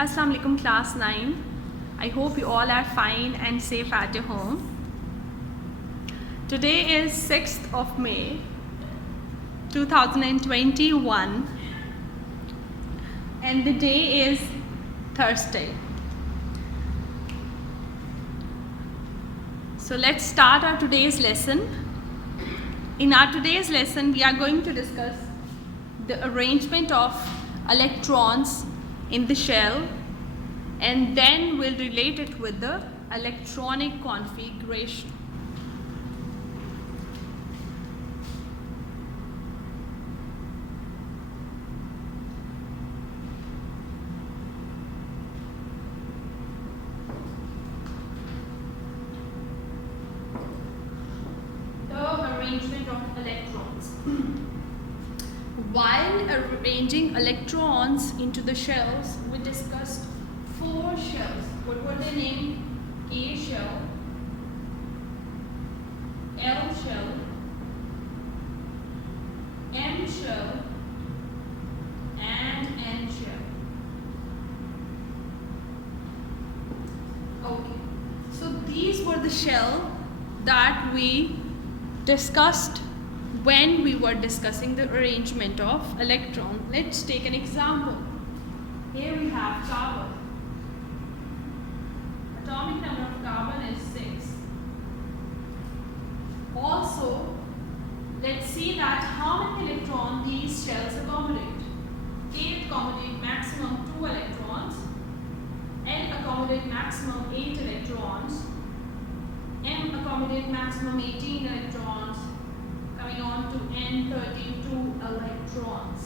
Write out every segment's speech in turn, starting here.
Assalamu alaikum class 9. I hope you all are fine and safe at your home. Today is 6th of May 2021 and the day is Thursday. So let's start our today's lesson. In our today's lesson we are going to discuss the arrangement of electrons in the shell, and then we'll relate it with the electronic configuration. The arrangement of electrons. While arranging electrons into the shells, we discussed 4 shells. What were they named? K shell, L shell, M shell, and N shell. Okay, so these were the shell that we discussed when we were discussing the arrangement of electron. Let's take an example. Here we have carbon. Atomic number of carbon is 6. Also, let's see that how many electrons these shells accommodate. K accommodate maximum 2 electrons, N accommodate maximum 8 electrons, M accommodate maximum 18 electrons, coming on to N 32 electrons.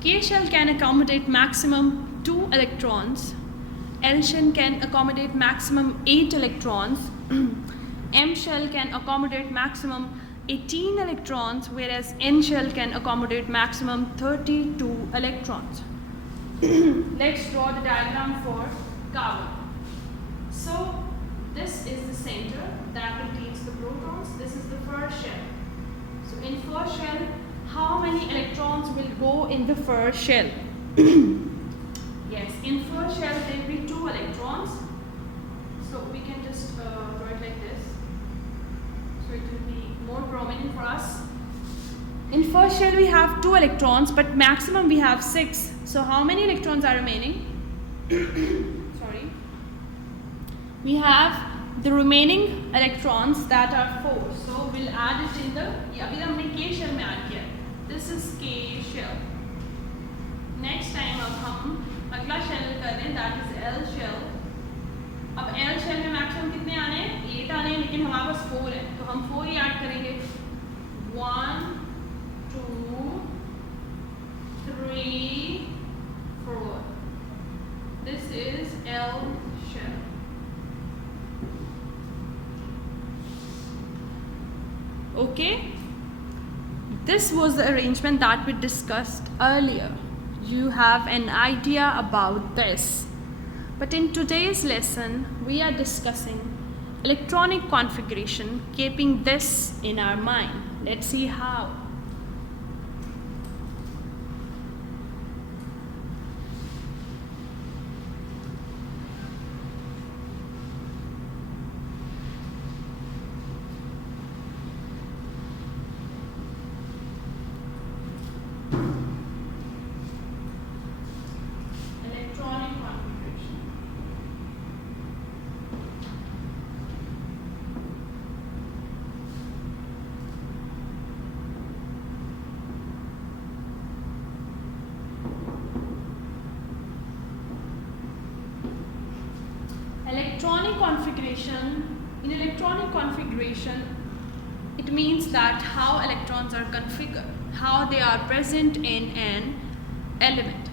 K shell can accommodate maximum 2 electrons, L shell can accommodate maximum 8 electrons, M shell can accommodate maximum 18 electrons, whereas N shell can accommodate maximum 32 electrons. Let's draw the diagram for carbon. So this is the center that contains the protons. This is the first shell. So in first shell, how many electrons will go in the first shell? Yes, in first shell there will be 2 electrons. So we can just draw it like this. So it will be more prominent for us. In first shell we have 2 electrons, but maximum we have 6. So how many electrons are remaining? Sorry. We have the remaining electrons that are 4. So we'll add it in the, अभी हमने K shell में add किया. This is K shell. Next time अब हम अगला shell कर रहे हैं, that is L shell. अब L shell में maximum कितने आने हैं? 8 आने हैं, लेकिन हमारे पास 4 है, तो हम 4 ही add करेंगे. 1, 2, 3, 4. This is L shell. Okay, this was the arrangement that we discussed earlier. You have an idea about this. But in today's lesson, we are discussing electronic configuration, keeping this in our mind. Let's see how. Electronic configuration. In electronic configuration, it means that how electrons are configured, how they are present in an element.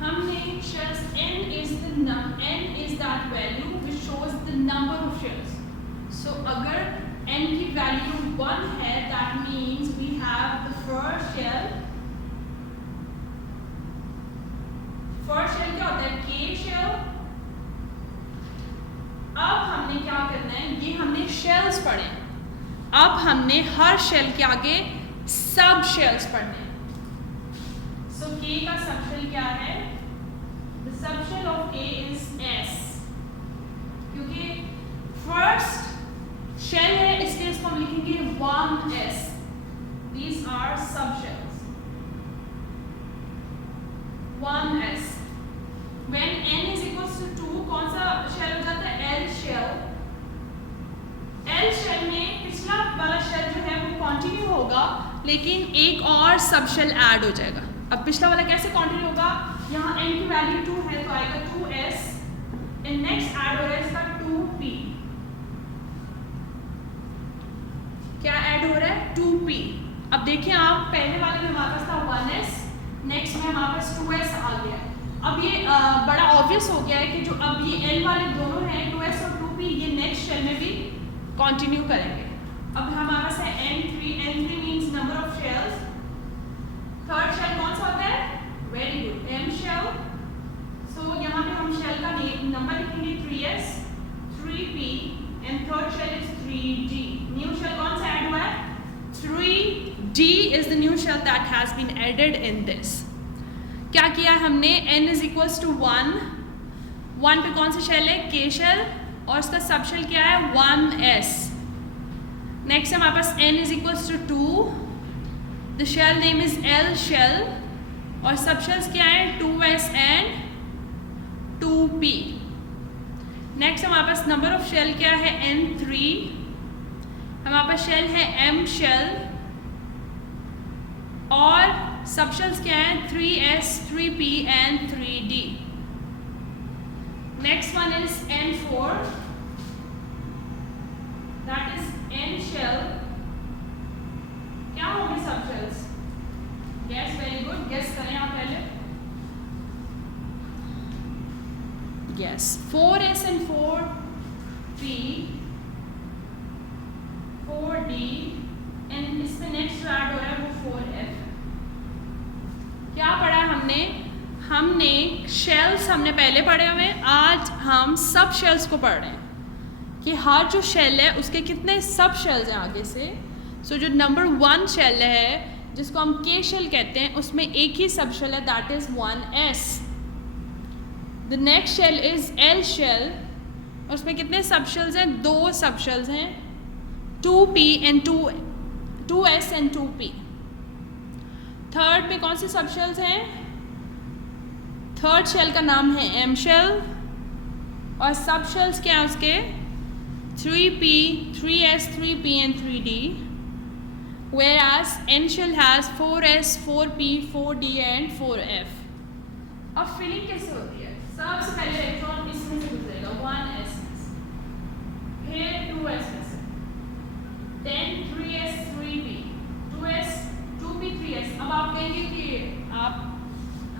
हमने shells n is that value which shows the number of shells. So अगर n की value 1 है, that means we have the first shell. First shell क्या होता है? K shell. अब हमने क्या करना है, ये हमने शेल्स पढ़े. अब हमने हर शेल के आगे सब शेल्स पढ़ने हैं. सो K का सबशेल क्या है? The subshell of K is S, क्योंकि फर्स्ट शेल है इसलिए इसको हम लिखेंगे 1s. These are subshells. 1s. When n is equals to 2 कौन सा शेल हो जाता है? L shell. L शेल में पिछला वाला शेल जो है वो कंटिन्यू होगा, लेकिन एक और सब शेल ऐड हो जाएगा. अब पिछला वाला कैसे कंटिन्यू होगा? यहाँ n की वैल्यू 2 है तो आएगा 2s, एंड नेक्स्ट ऐड हो रहा है इसका 2p. क्या ऐड हो रहा है? 2p. अब देखिए आप, पहले वाले में हमारे पास था 1s, नेक्स्ट में हमारे पास 2s आ गया. अब ये बड़ा ऑब्वियस हो गया है कि जो अब ये l वाले दोनों हैं 2s और 2p, ये नेक्स्ट शेल में भी कंटिन्यू करेंगे. अब हमारे पास है n3 means number of shells. Third shell कौन सा होता है? Very good, m shell. So यहाँ पे हम शेल का नंबर लिखेंगे 3s, 3p, and third shell is 3d. New shell कौन सा ऐड हुआ है? 3d is the new shell that has been added in this. क्या किया हमने? n is equals to 1. 1 पे कौन सा शेल है? K शेल, और उसका सब शेल क्या है? 1s. नेक्स्ट हमारे पास n is equals to 2. The shell name is L shell, और सब शेल्स क्या है? 2s and 2p. नेक्स्ट हमारे पास नंबर ऑफ शेल क्या है? n3. हमारे पास शेल है m शेल, और सब शेल्स क्या है? 3s, 3p and 3d. Next one is n4, that is n shell. क्या होंगे subshells? Guess, very good, guess करें आप पहले. Yes, 4s and 4p, 4d, and इसमें नेक्स्ट जो ऐड हो रहा है वो 4f. क्या पढ़ा हमने? हमने शेल्स हमने पहले पढ़े हुए, आज हम सब शेल्स को पढ़ रहे हैं कि हर जो शेल है उसके कितने सब शेल्स हैं आगे से. सो जो नंबर 1 शेल है जिसको हम K शेल कहते हैं, उसमें एक ही सब शेल है, that is 1s. The next shell is L shell, उसमें कितने सब शेल्स हैं? 2 सब शेल्स हैं, 2p and 2s and 2p. Third में कौन से सब शेल्स हैं? थर्ड शेल का नाम है m शेल, और सब शेल्स क्या हैं उसके? 3p, 3s, 3p and 3d. Whereas n shell has 4s, 4p, 4d and 4f. अब फिलिंग कैसे होती है? सबसे पहले इलेक्ट्रॉन इसमें से गुजरेगा 1s में से, फिर 2s में से, then 3s, 3p, 2s, 2p, 3s. अब आप कहेंगे कि आप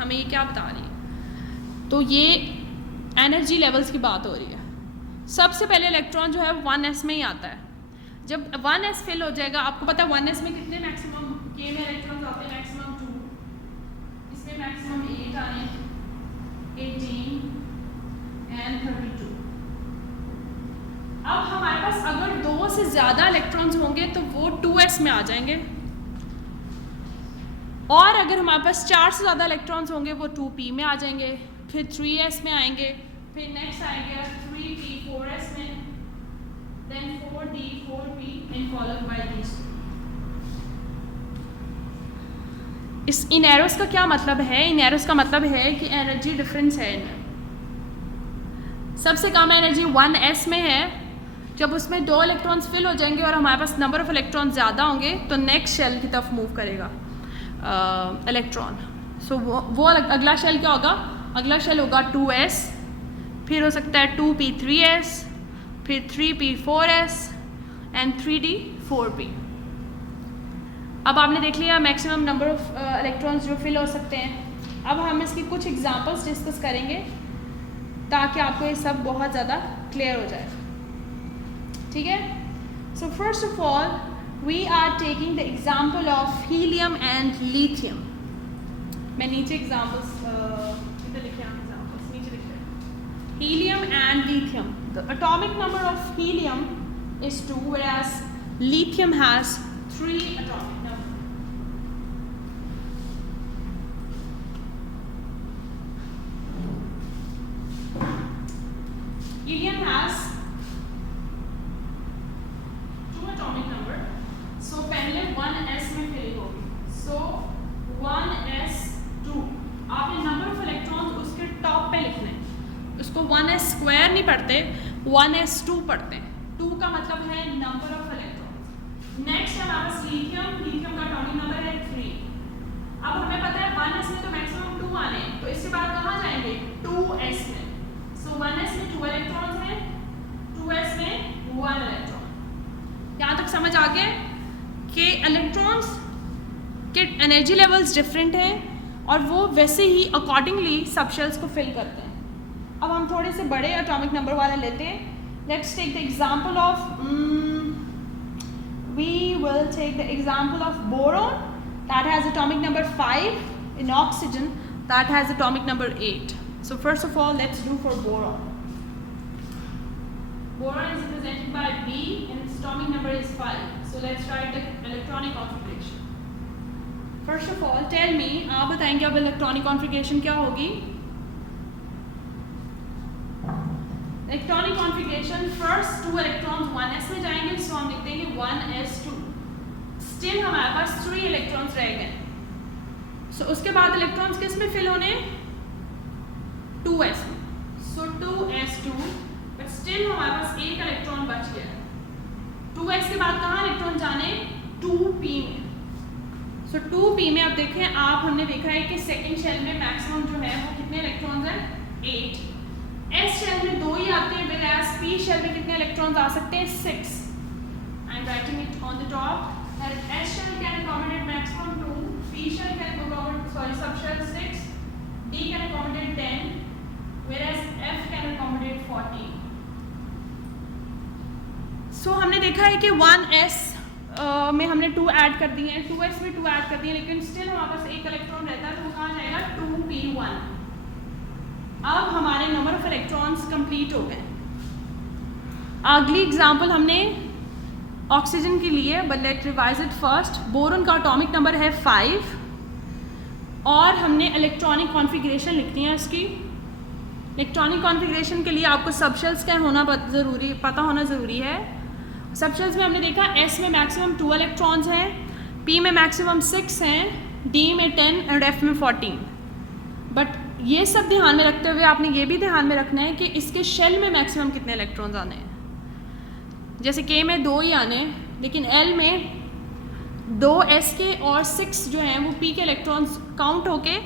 हमें ये क्या बता रही है? तो ये एनर्जी लेवल्स की बात हो रही है. सबसे पहले इलेक्ट्रॉन जो है 1s में ही आता है. जब 1s फिल हो जाएगा, आपको पता है 1s में कितने मैक्सिमम K में इलेक्ट्रॉन्स आते हैं? मैक्सिमम 2, इसमें मैक्सिमम 8 आने, 18 and 32. अब हमारे पास अगर 2 से ज़्यादा इलेक्ट्रॉन्स होंगे तो वो 2s में आ जाएंगे, और अगर हमारे पास 4 से ज़्यादा इलेक्ट्रॉन्स होंगे वो 2p में आ जाएंगे, फिर 3s में आएंगे, फिर नेक्स्ट आएंगे 3p 4s में, then 4d 4p and followed by these. इस इन एरोस का क्या मतलब है? इन एरोस का मतलब है कि एनर्जी डिफरेंस है इनमें. सबसे कम एनर्जी 1s में है. जब उसमें 2 इलेक्ट्रॉन्स फिल हो जाएंगे और हमारे पास नंबर ऑफ इलेक्ट्रॉन्स ज़्यादा होंगे तो नेक्स्ट शेल की तरफ मूव करेगा इलेक्ट्रॉन. सो वो अगला शेल क्या होगा? अगला शेल होगा 2s, फिर हो सकता है 2p 3s, फिर 3p 4s and 3d 4p. अब आपने देख लिया मैक्सिमम नंबर ऑफ इलेक्ट्रॉन्स जो फिल हो सकते हैं. अब हम इसकी कुछ एग्जांपल्स डिस्कस करेंगे ताकि आपको ये सब बहुत ज़्यादा क्लियर हो जाए. ठीक है? So first of all we are taking the example of helium and lithium. मैं नीचे एग्जाम्पल्स इधर लिखे हैं, एग्जाम्पल्स नीचे लिख रहे हैं. Helium and lithium. The atomic number of helium is 2, whereas lithium has 3 atomic number. पढ़ते 1s2 पढ़ते हैं. 2 का मतलब है नंबर ऑफ इलेक्ट्रॉन्स. नेक्स्ट है हमारे पास लिथियम. लिथियम का एटॉमिक नंबर है 3. अब हमें पता है 1s में तो मैक्सिमम 2 आने हैं, तो इसके बाद कहाँ जाएंगे 2s में. सो 1s में 2 इलेक्ट्रॉन्स हैं, 2s में 1 इलेक्ट्रॉन. यहाँ तक समझ आ गया कि इलेक्ट्रॉन्स के एनर्जी लेवल्स डिफरेंट हैं और वो वैसे ही अकॉर्डिंगली सबशेल्स को फिल करते हैं. अब हम थोड़े से बड़े एटॉमिक नंबर वाले लेते हैं. Let's take the example of we will take the example of boron that has atomic number 5, in oxygen that has atomic number 8. So first of all, let's do for boron. Boron is represented by B and its atomic number is 5. So let's write the electronic configuration. First of all, tell me, आप बताएंगे अब electronic configuration क्या होगी. Electronic configuration first 2 electrons 1s में जाएंगे, सो हम लिख देंगे 1s2. स्टिल हमारे पास 3 इलेक्ट्रॉन्स रह गए. सो उसके बाद इलेक्ट्रॉन्स किस में फिल होने 2s में. सो 2s2, बट स्टिल हमारे पास एक इलेक्ट्रॉन बच गया. 2s के बाद कहाँ इलेक्ट्रॉन जाने 2p में. सो 2p में अब देखें आप, हमने देखा है कि सेकेंड शेल में मैक्सिमम जो है वो कितने इलेक्ट्रॉन्स हैं 8. S शेल में 2 ही आते हैं, whereas P शेल में कितने इलेक्ट्रॉन्स आ सकते हैं 6. I am writing it on the top. And S shell can accommodate maximum 2, P shell can accommodate subshell 6, D can accommodate 10, whereas F can accommodate 40. So हमने देखा है कि 1s में हमने 2 ऐड कर दिए हैं, 2s में 2 ऐड कर दिए, लेकिन स्टिल हमारे पास एक इलेक्ट्रॉन रहता है, तो वो कहाँ जाएगा 2p1. अब हमारे नंबर ऑफ इलेक्ट्रॉन्स कंप्लीट हो गए. अगली एग्जांपल हमने ऑक्सीजन के लिए, but let revise it first. Boron का एटॉमिक नंबर है 5 और हमने इलेक्ट्रॉनिक कॉन्फ़िगरेशन लिखनी है इसकी. इलेक्ट्रॉनिक कॉन्फ़िगरेशन के लिए आपको सबशेल्स का पता होना ज़रूरी है. सबशेल्स में हमने देखा S में मैक्सिमम 2 इलेक्ट्रॉन्स हैं, P में मैक्सिमम 6 हैं, D में 10 और F में 14. बट ये सब ध्यान में रखते हुए आपने ये भी ध्यान में रखना है कि इसके शेल में मैक्सिमम कितने इलेक्ट्रॉन्स आने हैं. जैसे K में 2 ही आने, लेकिन L में 2 S के और 6 जो हैं वो P के इलेक्ट्रॉन्स काउंट होके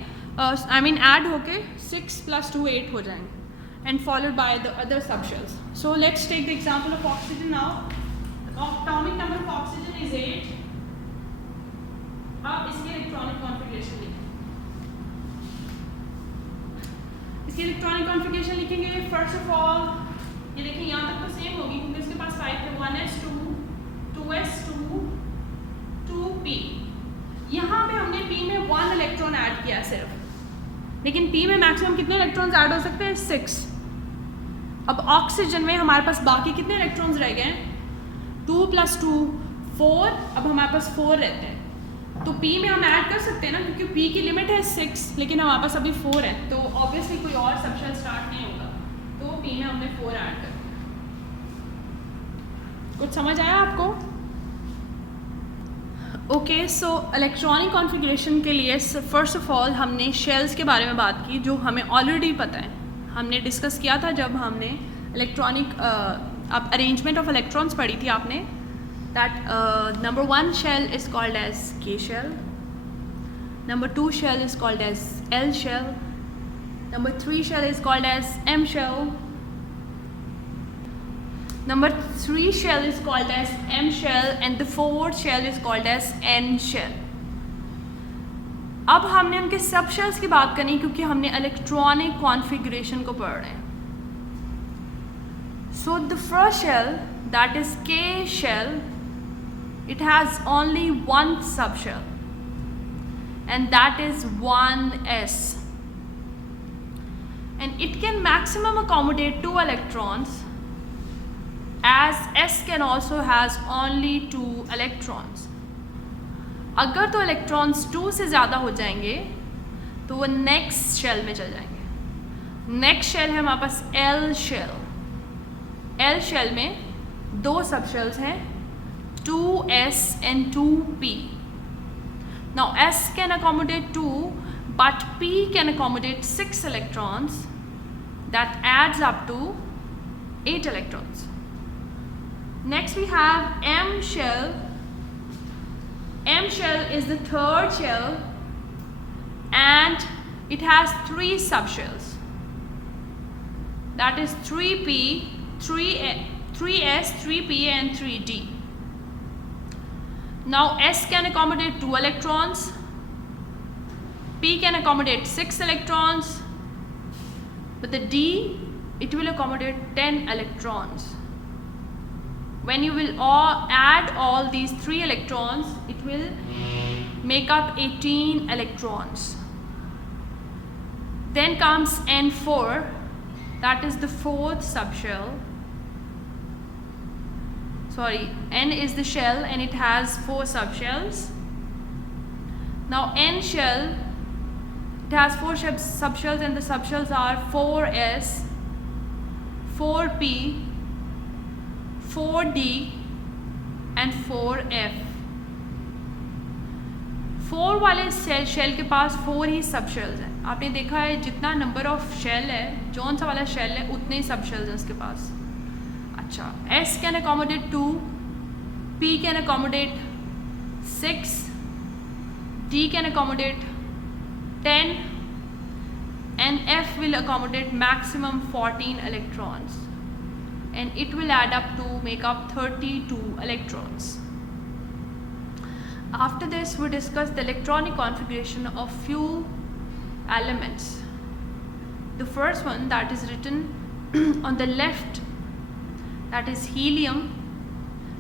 ऐड होके 6 + 2 8 हो जाएंगे and followed by the other subshells. So let's take the example of oxygen now. Atomic number of oxygen is 8. अब इसके इलेक्ट्रॉनिक कॉन्फ़िगरेशन लिखें. इसकी इलेक्ट्रॉनिक कॉन्फ़िगरेशन लिखेंगे. फर्स्ट ऑफ ऑल ये देखिए यहाँ तक तो सेम होगी क्योंकि इसके पास 5 थे. 1s2, 2s2, 2p. यहाँ पे हमने p में 1 इलेक्ट्रॉन ऐड किया सिर्फ, लेकिन p में मैक्सिमम कितने इलेक्ट्रॉन्स ऐड हो सकते हैं 6. अब ऑक्सीजन में हमारे पास बाकी कितने इलेक्ट्रॉन्स रह गए 2 + 2 4. अब हमारे पास 4 रहते हैं, तो P में हम ऐड कर सकते हैं ना, क्योंकि P की लिमिट है 6, लेकिन हमारे पास अभी 4 है, तो ऑब्वियसली कोई और सबशेल स्टार्ट नहीं होगा, तो P में हमने 4 ऐड कर दिया. कुछ समझ आया आपको? ओके, सो इलेक्ट्रॉनिक कॉन्फ़िगरेशन के लिए फर्स्ट ऑफ ऑल हमने शेल्स के बारे में बात की, जो हमें ऑलरेडी पता है. हमने डिस्कस किया था जब हमने इलेक्ट्रॉनिक अरेंजमेंट ऑफ इलेक्ट्रॉन्स पढ़ी थी आपने. That number 1 shell is called as K shell, number 2 shell is called as L shell, number 3 shell is called as M shell, number 3 shell is called as M shell, and the 4th shell is called as N shell. अब हमने उनके सब शेल्स की बात करनी क्योंकि हमने electronic configuration को पढ़ रहे हैं. So the first shell, that is K shell, it has only one subshell and that is 1s, and it can maximum accommodate 2 electrons, as S can also has only 2 electrons. अगर तो इलेक्ट्रॉन्स 2 से ज़्यादा हो जाएंगे तो वो नेक्स्ट शेल में चल जाएंगे. नेक्स्ट शेल है हमारे पास L शेल. L शेल में 2 सबशेल्स हैं, 2s and 2p. Now S can accommodate 2, but P can accommodate 6 electrons. That adds up to 8 electrons. Next we have M shell. M shell is the third shell and it has 3 subshells. That is 3p, 3s, 3p and 3d. Now S can accommodate 2 electrons, P can accommodate 6 electrons, but the D, it will accommodate 10 electrons. When you will add all these 3 electrons, it will make up 18 electrons. Then comes N4, that is the 4th subshell. Sorry, N is the shell and it has 4 subshells. Now N shell, it has 4 subshells and the subshells are 4s, 4p, 4d and 4f. 4 वाले शेल के पास 4 ही सबशेल्स हैं. आपने देखा है जितना number of shell है, जौन सा वाला शेल है उतने ही सबशेल्स हैं उसके पास. अच्छा, S can accommodate 2, P can accommodate 6, D can accommodate 10 and F will accommodate maximum 14 electrons and it will add up to make up 32 electrons. After this we discuss the electronic configuration of few elements. The first one that is written on the left, that is helium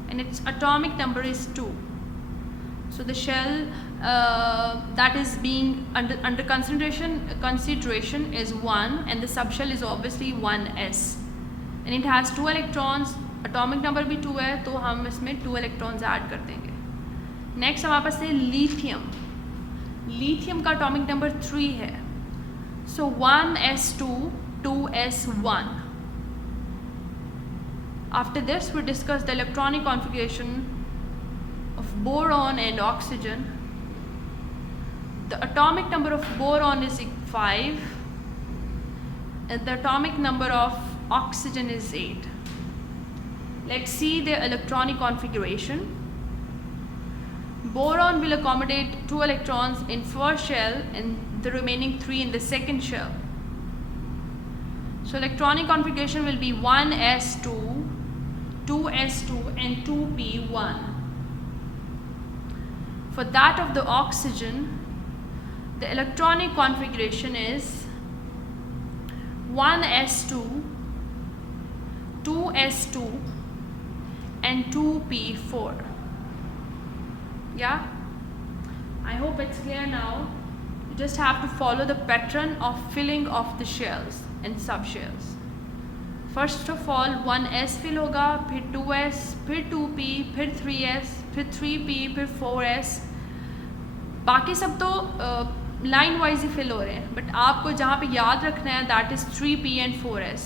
and its atomic number is 2. So the shell that is being under consideration is 1 and the subshell is obviously 1s and it has 2 electrons, atomic number भी 2 है तो हम इसमें 2 electrons add कर देंगे. नेक्स्ट हमारे पास है लिथियम. लिथियम का atomic number 3 है, so 1s2, 2s1. After this we discuss the electronic configuration of boron and oxygen. The atomic number of boron is 5 and the atomic number of oxygen is 8. Let's see the electronic configuration. Boron will accommodate 2 electrons in first shell and the remaining 3 in the second shell. So electronic configuration will be 1s2, 2s2 and 2p1. For that of the oxygen, the electronic configuration is 1s2, 2s2 and 2p4. Yeah, I hope it's clear now. You just have to follow the pattern of filling of the shells and subshells. First of all 1s fill होगा, फिर 2s, फिर 2p, फिर 3s, फिर 3p, फिर 4s. बाकी सब तो line wise ही फिल हो रहे हैं, बट आपको जहाँ पे याद रखना है that is 3p and 4s.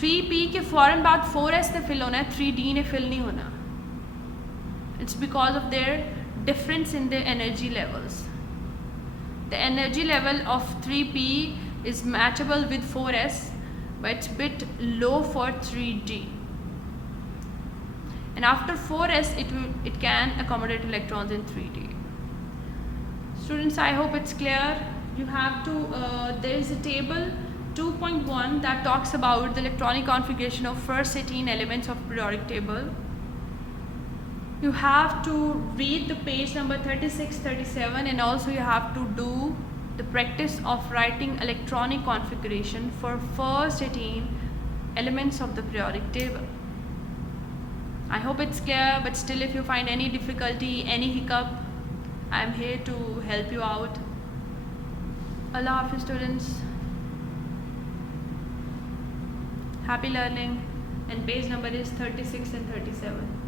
3p के फ़ौरन बाद 4s ने फिल होना है, 3d ने फिल नहीं होना. It's because of their difference in their energy levels. The energy level of 3p is matchable with 4s, but it's a bit low for 3d. And after 4s, it can accommodate electrons in 3d. Students, I hope it's clear. You have to. There is a table 2.1 that talks about the electronic configuration of first 18 elements of periodic table. You have to read the page number 36, 37 and also you have to do the practice of writing electronic configuration for first 18 elements of the periodic table. I hope it's clear, but still if you find any difficulty, any hiccup, I am here to help you out. Allah Hafiz students. Happy learning, and page number is 36 and 37.